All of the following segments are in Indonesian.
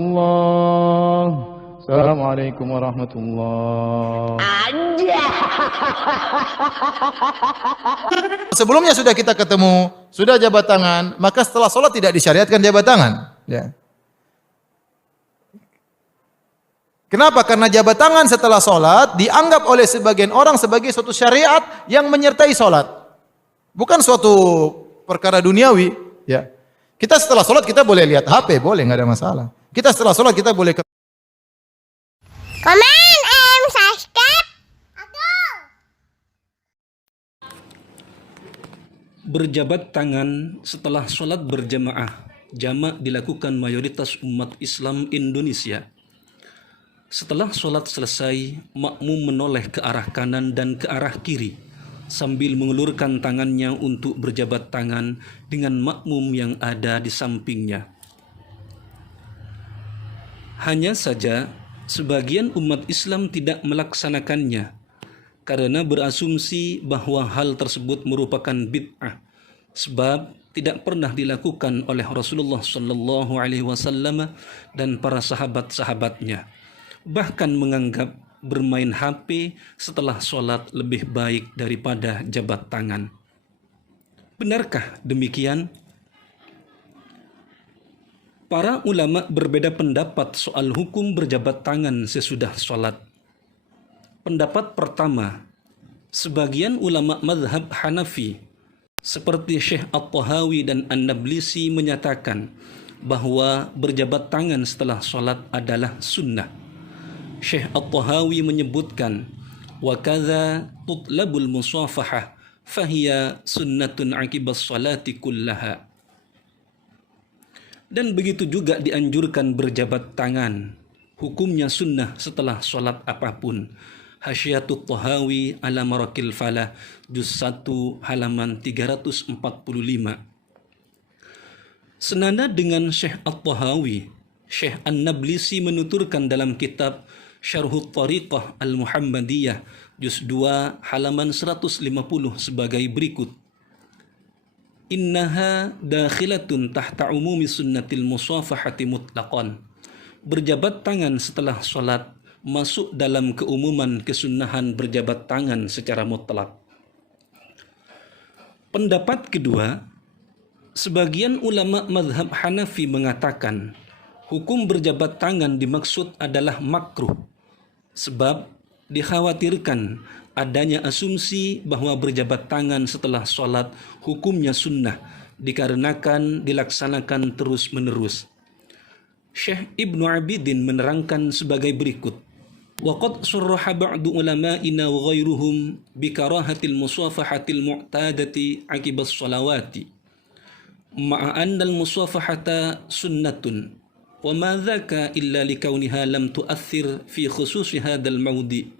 Allah. Assalamualaikum warahmatullahi. Sebelumnya sudah kita ketemu, sudah jabat tangan, maka setelah sholat tidak disyariatkan jabat tangan. Ya. Kenapa? Karena jabat tangan setelah sholat dianggap oleh sebagian orang sebagai suatu syariat yang menyertai sholat. Bukan suatu perkara duniawi. Ya. Kita setelah sholat kita boleh lihat HP, boleh, nggak ada masalah. Kita setelah sholat kita boleh Komen, subscribe, Berjabat tangan setelah sholat berjamaah, jamak dilakukan mayoritas umat Islam Indonesia. Setelah sholat selesai, makmum menoleh ke arah kanan dan ke arah kiri, sambil mengulurkan tangannya untuk berjabat tangan dengan makmum yang ada di sampingnya. Hanya saja, sebagian umat Islam tidak melaksanakannya karena berasumsi bahwa hal tersebut merupakan bid'ah, sebab tidak pernah dilakukan oleh Rasulullah Shallallahu Alaihi Wasallam dan para sahabat-sahabatnya. Bahkan menganggap bermain HP setelah sholat lebih baik daripada jabat tangan. Benarkah demikian? Para ulama berbeda pendapat soal hukum berjabat tangan sesudah sholat. Pendapat pertama, sebagian ulama mazhab Hanafi seperti Syekh At-Tahawi dan An-Nablisi menyatakan bahwa berjabat tangan setelah sholat adalah sunnah. Syekh At-Tahawi menyebutkan, wa kadza tutlabul musafahah fahiya sunnatun aqibas salati kullaha. Dan begitu juga dianjurkan berjabat tangan. Hukumnya sunnah setelah sholat apapun. Hasyatut Tahawi ala Marakil Falah, juz 1 halaman 345. Senada dengan Syekh At-Tahawi, Syekh An-Nablisi menuturkan dalam kitab Syarhut Tariqah Al-Muhammadiyah, juz 2 halaman 150 sebagai berikut. Innaha dakhilatun tahta umumi sunnatil musafahati mutlaqan. Berjabat tangan setelah sholat masuk dalam keumuman kesunnahan berjabat tangan secara mutlak. Pendapat kedua, sebagian ulama mazhab Hanafi mengatakan hukum berjabat tangan dimaksud adalah makruh, sebab dikhawatirkan adanya asumsi bahwa berjabat tangan setelah sholat hukumnya sunnah dikarenakan dilaksanakan terus-menerus. Syekh Ibnu Abidin menerangkan sebagai berikut. Waqad surraha ba'du ulama'ina wa ghairuhum bikarahatil musafahatil mu'tadati aqibas sholawati ma'a anna al-musafahata sunnatun wa ma dhaka illa likauniha lam tu'athir fi khususi hadzal mawdi'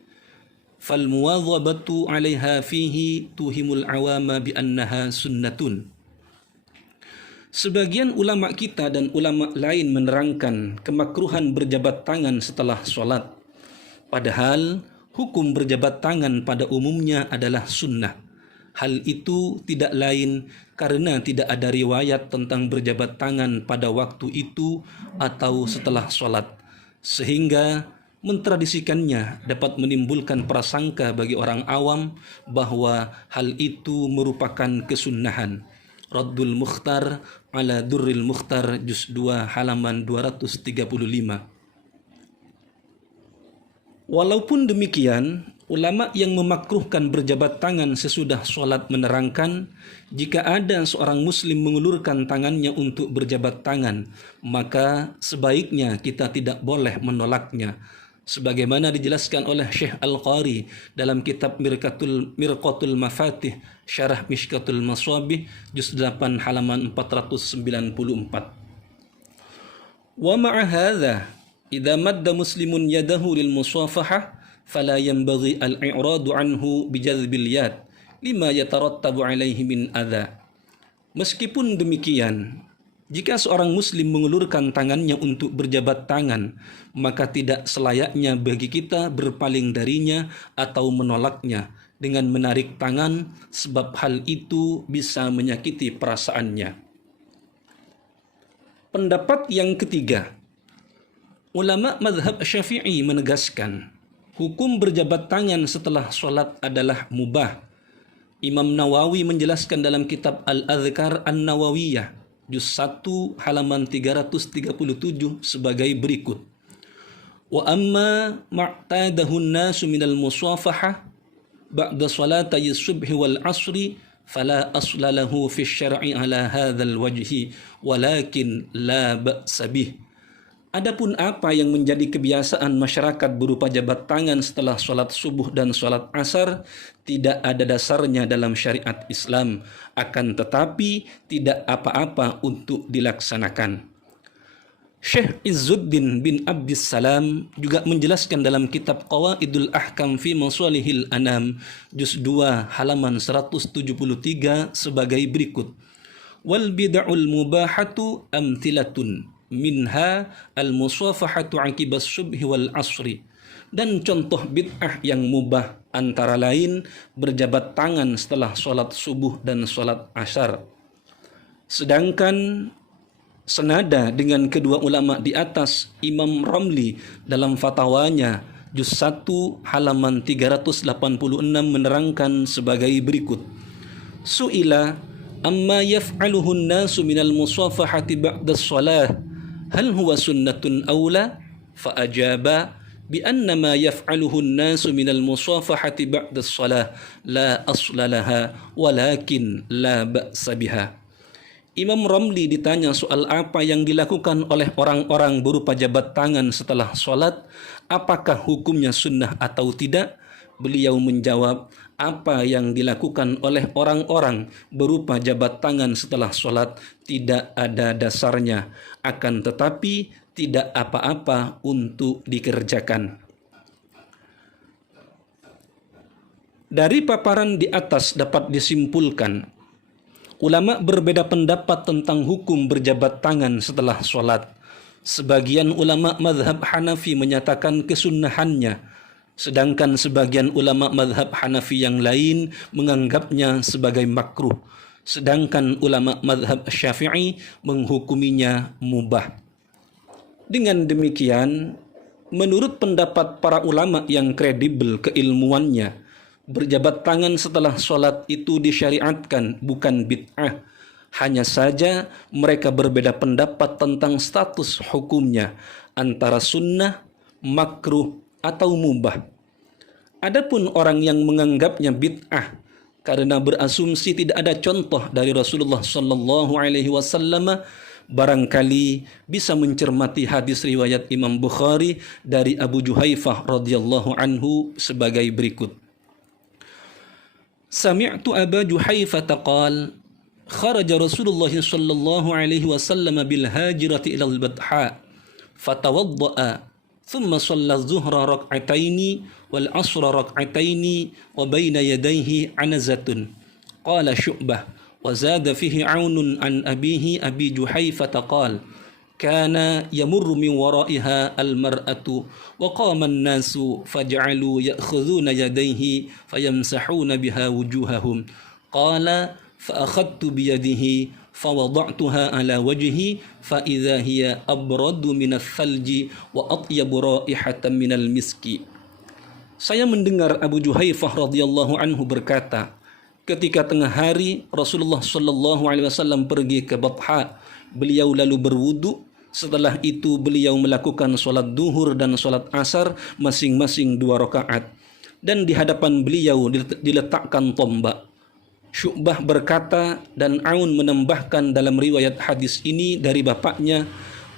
fal muwadhabatu 'alaiha fihi tuhimul 'awama bi annaha sunnatun. Sebagian ulama kita dan ulama lain menerangkan kemakruhan berjabat tangan setelah sholat. Padahal hukum berjabat tangan pada umumnya adalah sunnah. Hal itu tidak lain karena tidak ada riwayat tentang berjabat tangan pada waktu itu atau setelah sholat, sehingga mentradisikannya dapat menimbulkan prasangka bagi orang awam bahwa hal itu merupakan kesunnahan. Raddul Mukhtar ala Durril Mukhtar, juz 2 halaman 235. Walaupun demikian, ulama yang memakruhkan berjabat tangan sesudah sholat menerangkan, jika ada seorang muslim mengulurkan tangannya untuk berjabat tangan, maka sebaiknya kita tidak boleh menolaknya. Sebagaimana dijelaskan oleh Syekh Al-Qari dalam kitab Mirqatul Mafatih, Syarah Mishkatul Maswabih, juz 8 halaman 494. Wa ma'a hadza idza madda muslimun yadahu lil musafahah fala yanbaghi al-i'radu anhu bijadbil yad lima yatarattabu alaihi min adza. Meskipun demikian, jika seorang muslim mengulurkan tangannya untuk berjabat tangan, maka tidak selayaknya bagi kita berpaling darinya atau menolaknya dengan menarik tangan, sebab hal itu bisa menyakiti perasaannya. Pendapat yang ketiga, Ulama madhab Syafi'i menegaskan hukum berjabat tangan setelah sholat adalah mubah. Imam Nawawi menjelaskan dalam kitab Al-Adhkar An-Nawawiyah juz 1 halaman 337 sebagai berikut. Wa amma ma'tadahu an-nasu minal musafahah ba'da salatay subhi wal asri fala asla lahu fi syar'i ala hadzal wajhi walakin la ba'sa bih. Adapun apa yang menjadi kebiasaan masyarakat berupa jabat tangan setelah sholat subuh dan sholat asar tidak ada dasarnya dalam syariat Islam, akan tetapi tidak apa-apa untuk dilaksanakan. Syekh Izzuddin bin Abdissalam juga menjelaskan dalam kitab Qawaidul Ahkam fi Masalihil Anam juz 2 halaman 173 sebagai berikut. Wal bid'ul mubahatu amthilatun minha al-musafahatu aqibas subhi wal asri. Dan contoh bid'ah yang mubah antara lain berjabat tangan setelah sholat subuh dan sholat asar. Sedangkan senada dengan kedua ulama di atas, Imam Ramli dalam fatwanya juz 1 halaman 386 menerangkan sebagai berikut. Su'ila amma yaf'aluhu an-nasu minal musafahati ba'da shalah hal huwa sunnatun aula fa ajaba bi anna ma yaf'aluhu an-nasu minal musafahati ba'da shalah la asla laha walakin la ba'sa biha. Imam Ramli ditanya soal apa yang dilakukan oleh orang-orang berupa jabat tangan setelah sholat, apakah hukumnya sunnah atau tidak? Beliau menjawab, apa yang dilakukan oleh orang-orang berupa jabat tangan setelah sholat tidak ada dasarnya, akan tetapi tidak apa-apa untuk dikerjakan. Dari paparan di atas dapat disimpulkan, ulama berbeda pendapat tentang hukum berjabat tangan setelah sholat. Sebagian ulama mazhab Hanafi menyatakan kesunnahannya, sedangkan sebagian ulama mazhab Hanafi yang lain menganggapnya sebagai makruh. Sedangkan ulama mazhab Syafi'i menghukuminya mubah. Dengan demikian, menurut pendapat para ulama yang kredibel keilmuannya, berjabat tangan setelah sholat itu disyariatkan, bukan bid'ah. Hanya saja mereka berbeda pendapat tentang status hukumnya, antara sunnah, makruh, atau mubah. Adapun orang yang menganggapnya bid'ah karena berasumsi tidak ada contoh dari Rasulullah sallallahu alaihi wasallam, barangkali bisa mencermati hadis riwayat Imam Bukhari dari Abu Juhaifah radhiyallahu anhu sebagai berikut. Sami'tu Aba Juhaifah qala kharaja Rasulullah sallallahu alaihi wasallam bil hajrati ila al-Badha fatawadda'a ثم صلى الظهر ركعتين والعصر ركعتين وبين يديه عنزة قال شعبة وزاد فيه عون عن أبيه أبي جحيفة قال كان يمر من ورائها المرأة وقام الناس فجعلوا يأخذون يديه فيمسحون بها وجوههم قال فأخذت بيده فوضعتها على وجهي فإذا هي أبرد من الثلج وأطيب رائحة من المسك. Saya mendengar Abu Juhaifah radhiyallahu anhu berkata, ketika tengah hari Rasulullah sallallahu alaihi wasallam pergi ke Badha, beliau lalu berwudu. Setelah itu beliau melakukan salat duhur dan salat asar masing-masing 2 rakaat, dan di hadapan beliau diletakkan tombak. Syu'bah berkata, dan Aun menambahkan dalam riwayat hadis ini dari bapaknya,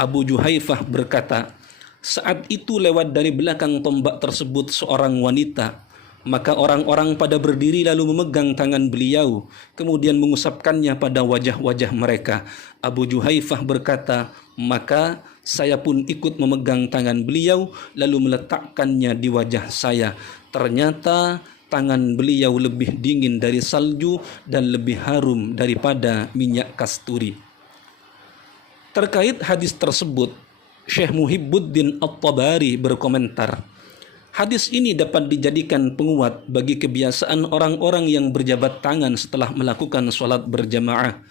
Abu Juhaifah berkata, saat itu lewat dari belakang tombak tersebut seorang wanita, maka orang-orang pada berdiri lalu memegang tangan beliau, kemudian mengusapkannya pada wajah-wajah mereka. Abu Juhaifah berkata, maka saya pun ikut memegang tangan beliau lalu meletakkannya di wajah saya. Ternyata tangan beliau lebih dingin dari salju dan lebih harum daripada minyak kasturi. Terkait hadis tersebut, Syekh Muhibbuddin At-Tabari berkomentar, hadis ini dapat dijadikan penguat bagi kebiasaan orang-orang yang berjabat tangan setelah melakukan sholat berjamaah.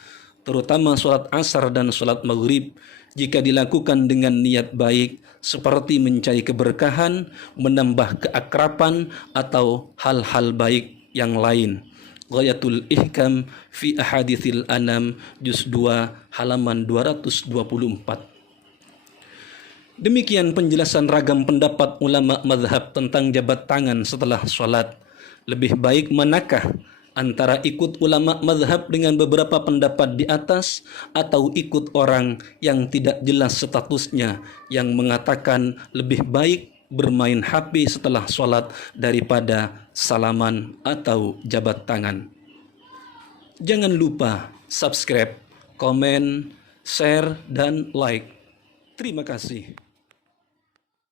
terutama sholat asar dan sholat maghrib, jika dilakukan dengan niat baik, seperti mencari keberkahan, menambah keakraban, atau hal-hal baik yang lain. Ghayatul Ihkam fi Ahaditsil Anam, juz 2, halaman 224. Demikian penjelasan ragam pendapat ulama mazhab tentang jabat tangan setelah sholat. Lebih baik manakah antara ikut ulama mazhab dengan beberapa pendapat di atas, atau ikut orang yang tidak jelas statusnya, yang mengatakan lebih baik bermain HP setelah sholat daripada salaman atau jabat tangan? Jangan lupa subscribe, komen, share, dan like. Terima kasih.